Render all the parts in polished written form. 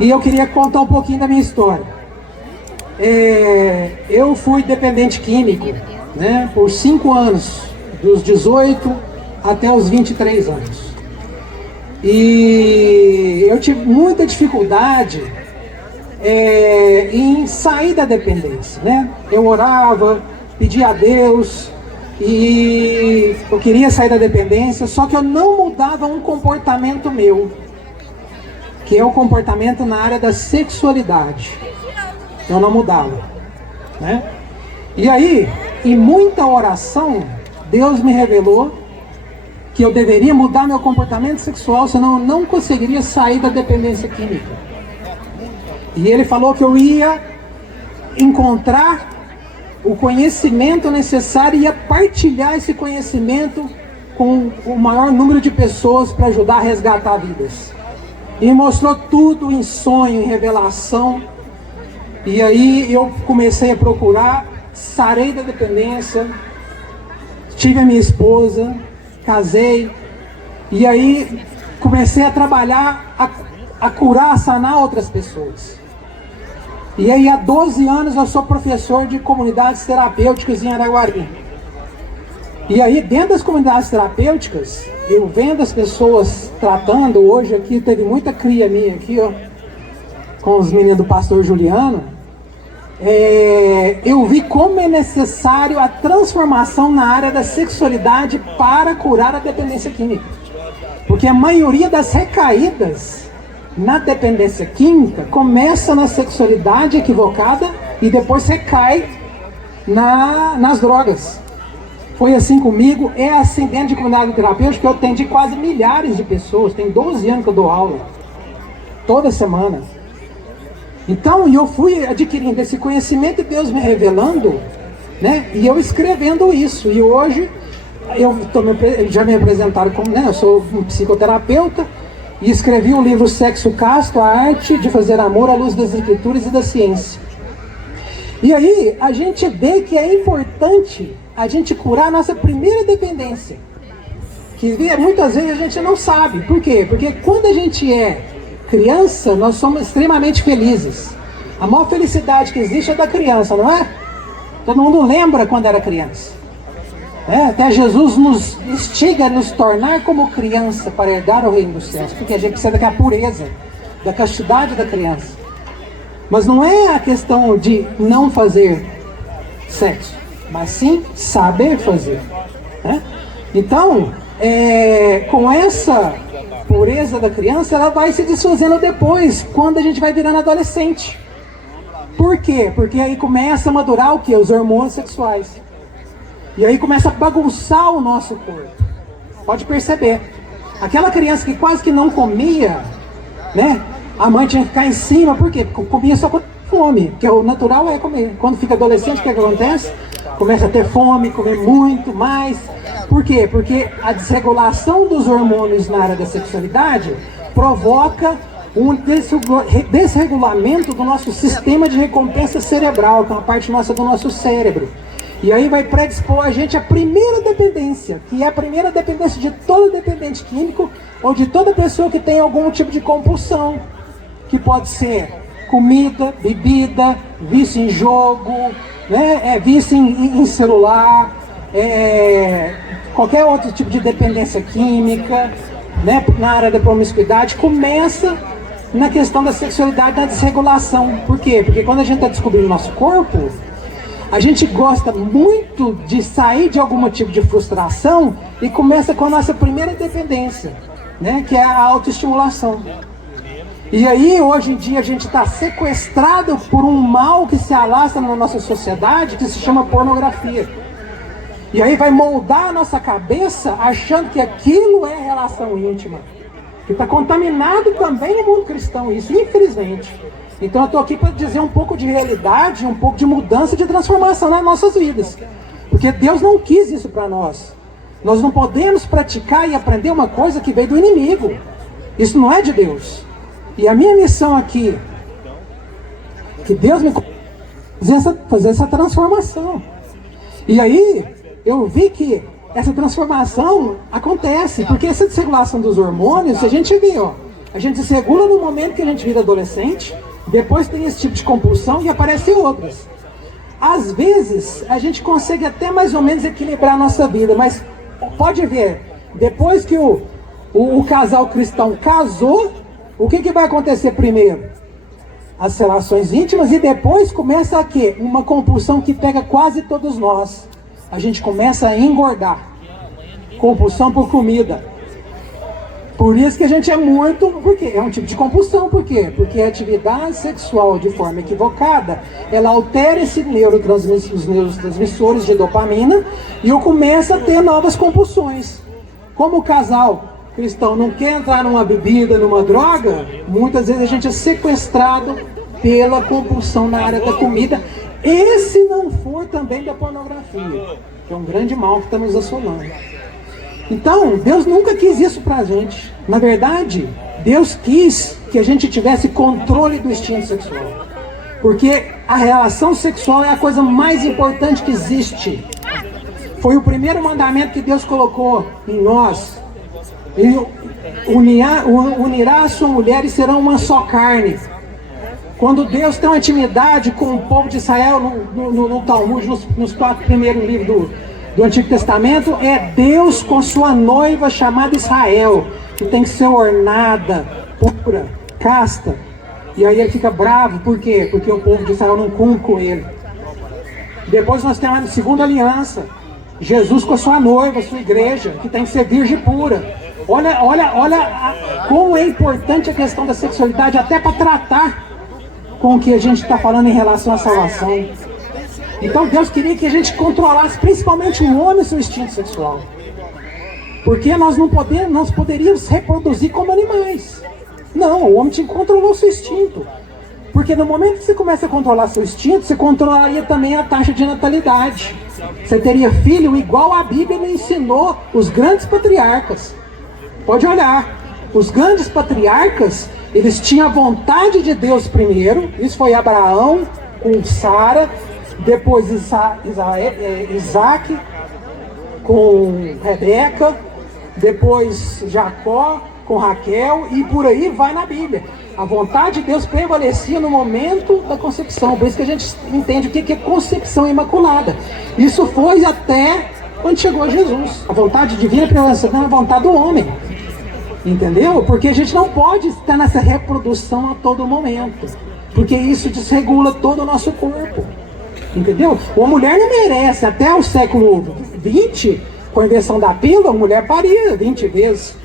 E eu queria contar um pouquinho da minha história. Eu fui dependente químico, né, por 5 anos, dos 18 até os 23 anos. E eu tive muita dificuldade em sair da dependência, né? Eu orava, pedia a Deus e eu queria sair da dependência, só que eu não mudava um comportamento meu, que é o comportamento na área da sexualidade. Eu não mudava, né? E aí, em muita oração, Deus me revelou que eu deveria mudar meu comportamento sexual, senão eu não conseguiria sair da dependência química. E Ele falou que eu ia encontrar o conhecimento necessário e ia partilhar esse conhecimento com o maior número de pessoas para ajudar a resgatar vidas. E me mostrou tudo em sonho, em revelação. E aí eu comecei a procurar, sarei da dependência, tive a minha esposa, casei, e aí comecei a trabalhar, a curar, a sanar outras pessoas. E aí há 12 anos eu sou professor de comunidades terapêuticas em Araguari. E aí dentro das comunidades terapêuticas, eu vendo as pessoas tratando, hoje aqui teve muita cria minha aqui, ó, com os meninos do pastor Juliano, eu vi como é necessário a transformação na área da sexualidade para curar a dependência química. Porque a maioria das recaídas na dependência química começa na sexualidade equivocada e depois recai nas drogas. Foi assim comigo, é assim dentro de comunidade terapêutica, eu atendi quase milhares de pessoas, tem 12 anos que eu dou aula, toda semana. Então, eu fui adquirindo esse conhecimento e Deus me revelando, né? E eu escrevendo isso. E hoje, já me apresentaram como, né? Eu sou um psicoterapeuta e escrevi o livro Sexo Casto, a arte de fazer amor à luz das escrituras e da ciência. E aí, a gente vê que é importante a gente curar a nossa primeira dependência. Que muitas vezes a gente não sabe. Por quê? Porque quando a gente é criança, nós somos extremamente felizes. A maior felicidade que existe é da criança, não é? Todo mundo lembra quando era criança. Até Jesus nos instiga a nos tornar como criança para herdar o reino dos céus, porque a gente precisa daquela pureza, da castidade da criança. Mas não é a questão de não fazer sexo, mas sim saber fazer, né? Então, com essa pureza da criança, ela vai se desfazendo depois, quando a gente vai virando adolescente. Por quê? Porque aí começa a madurar o quê? Os hormônios sexuais. E aí começa a bagunçar o nosso corpo. Pode perceber. Aquela criança que quase que não comia, né? A mãe tinha que ficar em cima, por quê? Porque comia só com fome, porque o natural é comer. Quando fica adolescente, o que acontece? Começa a ter fome, comer muito mais. Por quê? Porque a desregulação dos hormônios na área da sexualidade provoca um desregulamento do nosso sistema de recompensa cerebral, que é uma parte nossa do nosso cérebro. E aí vai predispor a gente à primeira dependência, que é a primeira dependência de todo dependente químico, ou de toda pessoa que tem algum tipo de compulsão, que pode ser comida, bebida, vício em jogo, né? Vício em celular, qualquer outro tipo de dependência química, né? Na área da promiscuidade, começa na questão da sexualidade, da desregulação. Por quê? Porque quando a gente está descobrindo o nosso corpo, a gente gosta muito de sair de algum tipo de frustração e começa com a nossa primeira dependência, né? Que é a autoestimulação. E aí, hoje em dia, a gente está sequestrado por um mal que se alastra na nossa sociedade, que se chama pornografia. E aí vai moldar a nossa cabeça achando que aquilo é relação íntima. Que está contaminado também no mundo cristão, isso, infelizmente. Então eu estou aqui para dizer um pouco de realidade, um pouco de mudança, de transformação nas nossas vidas. Porque Deus não quis isso para nós. Nós não podemos praticar e aprender uma coisa que veio do inimigo. Isso não é de Deus. E a minha missão aqui, que Deus me fazer essa transformação. E aí, eu vi que essa transformação acontece, porque essa desregulação dos hormônios, a gente vê, ó, A gente se regula no momento que a gente vira adolescente, depois tem esse tipo de compulsão e aparecem outras. Às vezes, a gente consegue até mais ou menos equilibrar a nossa vida, mas pode ver, depois que o casal cristão casou, o que vai acontecer primeiro? As relações íntimas, e depois começa a quê? Uma compulsão que pega quase todos nós. A gente começa a engordar. Compulsão por comida. Por isso que a gente é muito... Por quê? É um tipo de compulsão. Por quê? Porque a atividade sexual de forma equivocada, ela altera os neurotransmissores de dopamina e eu começo a ter novas compulsões. Como o casal cristão não quer entrar numa bebida, numa droga, muitas vezes a gente é sequestrado pela compulsão na área da comida. E se não for também da pornografia, que é um grande mal que está nos assolando. Então, Deus nunca quis isso pra gente. Na verdade, Deus quis que a gente tivesse controle do instinto sexual. Porque a relação sexual é a coisa mais importante que existe. Foi o primeiro mandamento que Deus colocou em nós. Ele unirá a sua mulher e serão uma só carne. Quando Deus tem uma intimidade com o povo de Israel no Talmud, nos 4 primeiros livros do Antigo Testamento, é Deus com sua noiva chamada Israel, que tem que ser ornada, pura, casta. E aí ele fica bravo, por quê? Porque o povo de Israel não cumpre com ele. Depois nós temos a segunda aliança, Jesus com a sua noiva, a sua igreja, que tem que ser virgem pura. Olha como é importante a questão da sexualidade, até para tratar com o que a gente está falando em relação à salvação. Então Deus queria que a gente controlasse, principalmente o homem, seu instinto sexual. Porque nós não poderíamos reproduzir como animais. Não, o homem tinha que controlar o seu instinto. Porque no momento que você começa a controlar seu instinto, você controlaria também a taxa de natalidade. Você teria filho igual a Bíblia ensinou os grandes patriarcas. Pode olhar, os grandes patriarcas, eles tinham a vontade de Deus primeiro. Isso foi Abraão com Sara, depois Isaac com Rebeca, depois Jacó com Raquel, e por aí vai na Bíblia. A vontade de Deus prevalecia no momento da concepção. Por isso que a gente entende o que é concepção imaculada. Isso foi até quando chegou Jesus. A vontade divina prevaleceu na vontade do homem. Entendeu? Porque a gente não pode estar nessa reprodução a todo momento. Porque isso desregula todo o nosso corpo. Entendeu? Uma mulher não merece. Até o século XX, com a invenção da pílula, a mulher paria 20 vezes.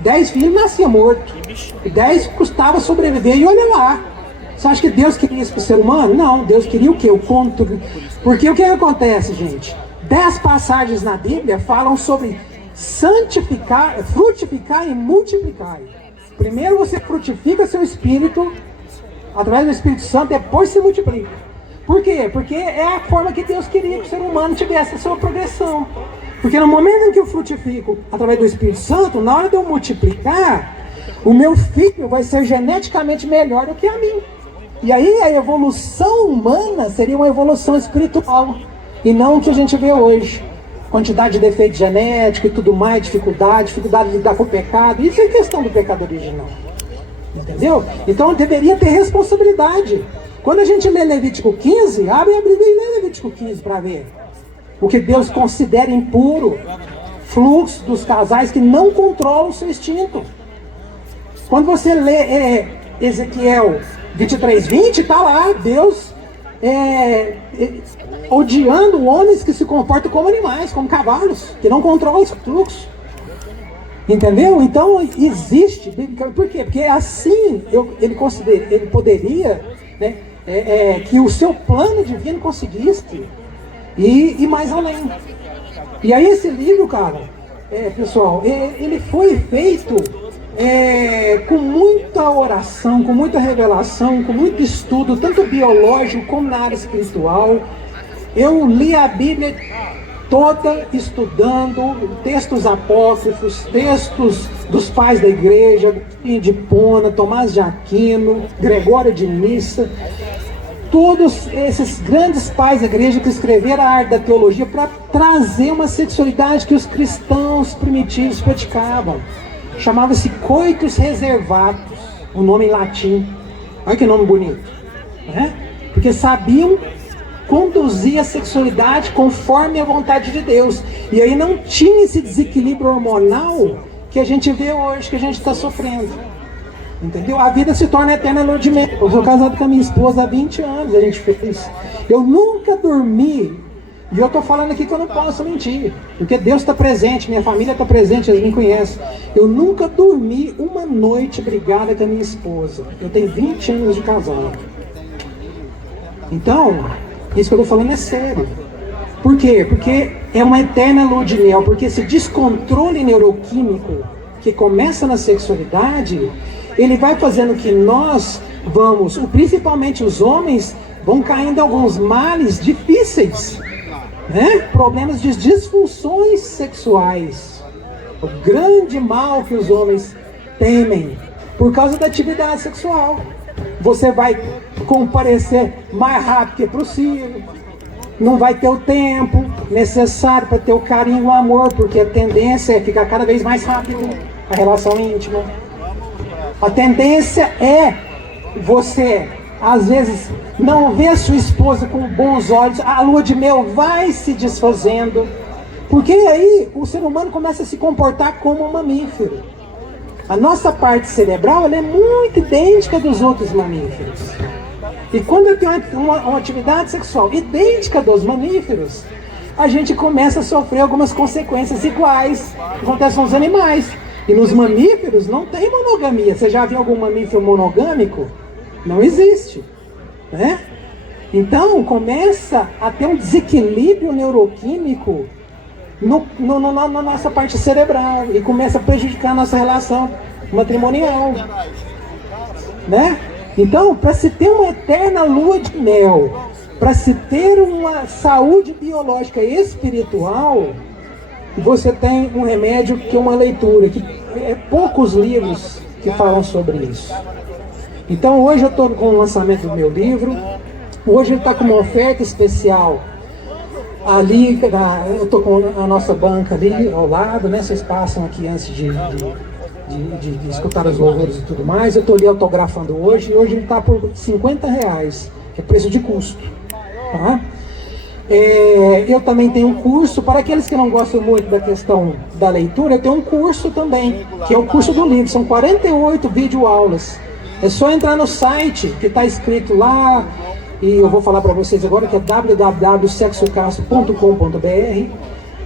10 filhos nasciam mortos. 10 custava sobreviver. E olha lá. Você acha que Deus queria isso para o ser humano? Não. Deus queria o quê? O controle. Porque o que acontece, gente? 10 passagens na Bíblia falam sobre santificar, frutificar e multiplicar. Primeiro você frutifica seu espírito através do Espírito Santo, depois se multiplica. Por quê? Porque é a forma que Deus queria que o ser humano tivesse a sua progressão. Porque no momento em que eu frutifico através do Espírito Santo, na hora de eu multiplicar, o meu filho vai ser geneticamente melhor do que a mim. E aí a evolução humana seria uma evolução espiritual, e não o que a gente vê hoje. Quantidade de defeito genético e tudo mais, dificuldade de lidar com o pecado. Isso é questão do pecado original. Entendeu? Então deveria ter responsabilidade. Quando a gente lê Levítico 15, abre a Bíblia e lê Levítico 15 para ver o que Deus considera impuro. Fluxo dos casais que não controlam o seu instinto. Quando você lê Ezequiel 23:20, está lá Deus odiando homens que se comportam como animais, como cavalos, que não controlam os fluxos. Entendeu? Então existe. Por quê? Porque assim ele poderia, né, que o seu plano divino conseguisse ir mais além. E aí esse livro, cara, pessoal, ele foi feito com muita oração, com muita revelação, com muito estudo, tanto biológico como na área espiritual. Eu li a Bíblia toda estudando textos apócrifos, textos dos pais da igreja, de Hipona, Tomás de Aquino, Gregório de Nissa, todos esses grandes pais da igreja que escreveram a arte da teologia para trazer uma sexualidade que os cristãos primitivos praticavam. Chamava-se coitus reservatus. o nome em latim. Olha que nome bonito, né? Porque sabiam conduzir a sexualidade conforme a vontade de Deus. E aí não tinha esse desequilíbrio hormonal que a gente vê hoje, que a gente está sofrendo. Entendeu? A vida se torna eterna lua de mel. Eu sou casado com a minha esposa há 20 anos, a gente fez. Eu nunca dormi, e eu estou falando aqui que eu não posso mentir, porque Deus está presente, minha família está presente, eles me conhecem. Eu nunca dormi uma noite brigada com a minha esposa. Eu tenho 20 anos de casado. Então, isso que eu estou falando é sério. Por quê? Porque é uma eterna lua de mel, porque esse descontrole neuroquímico que começa na sexualidade, ele vai fazendo que nós vamos, principalmente os homens, vão caindo em alguns males difíceis, né? Problemas de disfunções sexuais. O grande mal que os homens temem por causa da atividade sexual. Você vai comparecer mais rápido que possível, não vai ter o tempo necessário para ter o carinho e o amor, porque a tendência é ficar cada vez mais rápido a relação íntima. A tendência é você, às vezes, não ver sua esposa com bons olhos, a lua de mel vai se desfazendo, porque aí o ser humano começa a se comportar como um mamífero. A nossa parte cerebral ela é muito idêntica dos outros mamíferos. E quando eu tenho uma atividade sexual idêntica dos mamíferos, a gente começa a sofrer algumas consequências iguais que acontecem com os animais. E nos mamíferos não tem monogamia. Você já viu algum mamífero monogâmico? Não existe, né? Então começa a ter um desequilíbrio neuroquímico na nossa parte cerebral e começa a prejudicar a nossa relação matrimonial, né? Então, para se ter uma eterna lua de mel, para se ter uma saúde biológica e espiritual, você tem um remédio que é uma leitura, que é poucos livros que falam sobre isso. Então hoje eu estou com o lançamento do meu livro, hoje ele está com uma oferta especial ali, eu estou com a nossa banca ali ao lado, né? Vocês passam aqui antes de escutar os louvores e tudo mais. Eu estou ali autografando hoje, e hoje ele está por R$50, que é preço de custo, tá? Eu também tenho um curso, para aqueles que não gostam muito da questão da leitura, eu tenho um curso também, que é o curso do livro, são 48 videoaulas. É só entrar no site, que está escrito lá, e eu vou falar para vocês agora, que é www.sexocastro.com.br,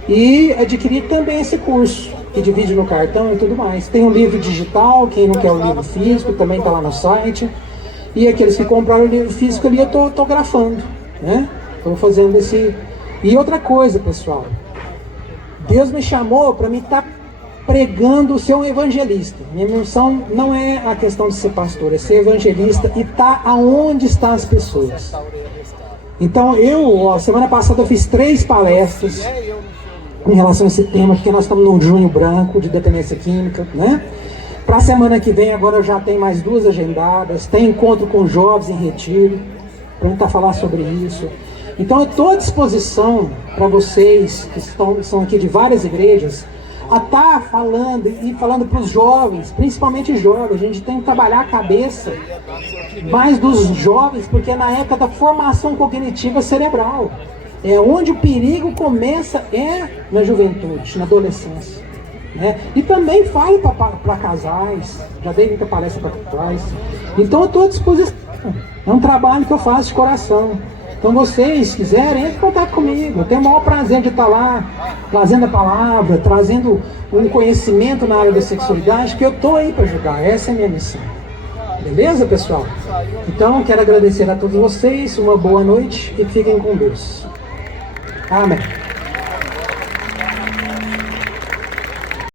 e adquirir também esse curso, que divide no cartão e tudo mais. Tem um livro digital, quem não quer o livro físico, também está lá no site, e aqueles que compraram o livro físico ali, eu estou autografando, né? Estou fazendo esse... E outra coisa, pessoal, Deus me chamou para mim estar pregando, ser um evangelista. Minha missão não é a questão de ser pastor, é ser evangelista e estar aonde estão as pessoas. Então semana passada eu fiz 3 palestras em relação a esse tema, porque nós estamos no Junho Branco de dependência química, né? Para a semana que vem agora eu já tenho mais 2 agendadas, tem encontro com jovens em retiro, para tentar falar sobre isso. Então eu estou à disposição para vocês que são aqui de várias igrejas, a estar falando para os jovens, principalmente jovens. A gente tem que trabalhar a cabeça mais dos jovens, porque é na época da formação cognitiva cerebral. É onde o perigo começa, na juventude, na adolescência, né? E também falo para casais, já dei muita palestra para casais. Então eu estou à disposição. É um trabalho que eu faço de coração. Então vocês quiserem, entre em contato comigo. Eu tenho o maior prazer de estar lá, trazendo a palavra, trazendo um conhecimento na área da sexualidade, que eu estou aí para ajudar. Essa é a minha missão. Beleza, pessoal? Então, quero agradecer a todos vocês, uma boa noite e fiquem com Deus. Amém.